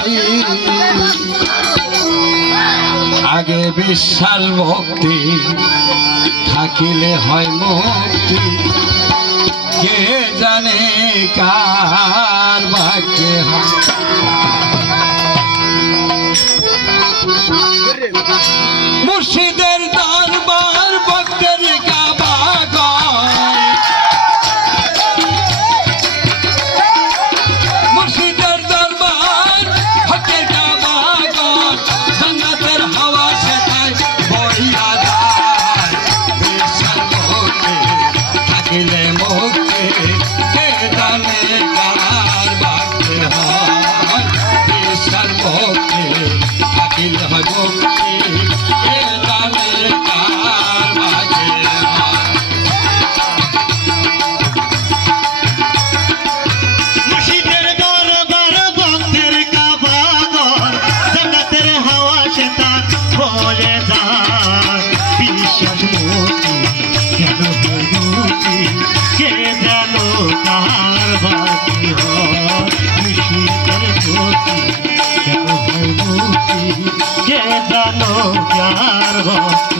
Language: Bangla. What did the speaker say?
যাই আগে বিশ্বাস ভক্তি থাকিলে হয় মুক্তি কে জানে কার ভাগ্যে হয় মুর্শিদের দরবার ভক্তের কাবা মুর্শিদের দরবার ভক্তের কাবা জান্নাতের হাওয়া সেটাই বইয়া যায় বিশ্বাস ভক্তি থাকিলে মুক্তি কে জানে কার ভাগ্যে হয় বিশ্বাস ভক্তি থাকিলে হয় মুক্তি জানো যার ভক্ত